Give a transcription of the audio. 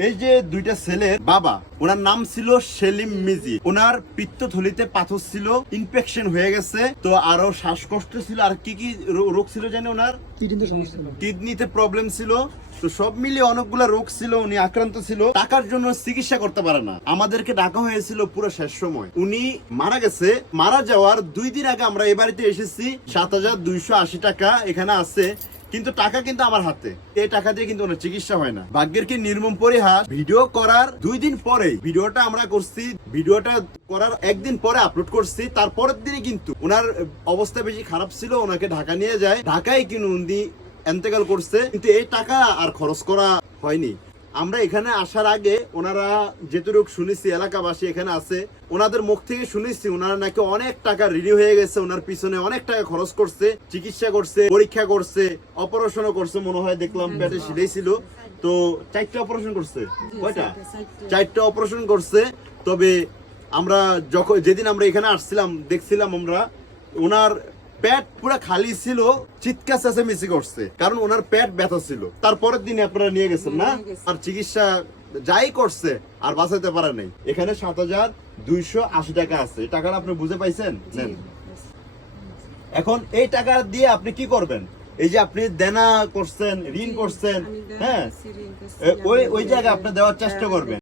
এই যে দুইটা ছেলের বাবা, ওনার নাম ছিল সেলিম মিজি। ওনার পিত্তথলিতে পাথর ছিল, ইনফেকশন হয়ে গেছে, তো আরো শ্বাসকষ্ট ছিল, আর কি কি রোগ ছিল জানি ওনার, কিডনিতে প্রবলেম ছিল। তো সব মিলিয়ে অনেকগুলো রোগ ছিল, উনি আক্রান্ত ছিল, টাকার জন্য চিকিৎসা করতে পারে না। আমাদেরকে ডাকা হয়েছিল পুরো শেষ সময়। উনি মারা গেছে। মারা যাওয়ার 2 দিন আগে আমরা এই বাড়িতে এসেছি। 7,280 টাকা এখানে আছে, কিন্তু টাকা কিন্তু আমার হাতে। এই টাকা দিয়ে কিন্তু ওনার চিকিৎসা হয় না। ভাগ্যের কি নির্মম পরিহাস, ভিডিও করার 2 দিন পরে ভিডিওটা আমরা করছি, ভিডিওটা করার 1 দিন পরে আপলোড করছি। তারপরের দিনই কিন্তু ওনার অবস্থা বেশি খারাপ ছিল, ওনাকে ঢাকা নিয়ে যায়। ঢাকায় কিন্তু উনি এন্তেকাল করছে, কিন্তু এই টাকা আর খরচ করা হয়নি। আমরা এখানে আসার আগে ওনারা যেটুকু শুনেছি, এলাকাবাসী এখানে আছে, ওনাদের মুখ থেকে শুনেছি ওনারা নাকি অনেক টাকা রেডি হয়ে গেছে, ওনার পিছনে অনেক টাকা খরচ করছে, চিকিৎসা করছে, পরীক্ষা করছে, অপারেশনও করছে, মনে হয় দেখলাম পেটে সিলাই ছিল। তো 4টা অপারেশন করছে, কয়টা? 4টা অপারেশন করছে। তবে আমরা যেদিন আমরা এখানে আসছিলাম, দেখছিলাম আমরা ওনার পেট পুরো খালি ছিল, চিৎকার চেঁচামেচি করছে, কারণ ওনার পেট ব্যথা ছিল। তারপরের দিনে আপনারা নিয়ে গেছেন না, আর চিকিৎসা যাই করছে আর বাঁচাতে পারে নাই। এখানে 7,280 টাকা আছে। এই টাকাটা আপনি বুঝে পাইছেন? নেন। এখন এই টাকা দিয়ে আপনি কি করবেন? এই যে আপনি দেনা করছেন, ঋণ করছেন, হ্যাঁ, ওই জায়গায় আপনি দেওয়ার চেষ্টা করবেন।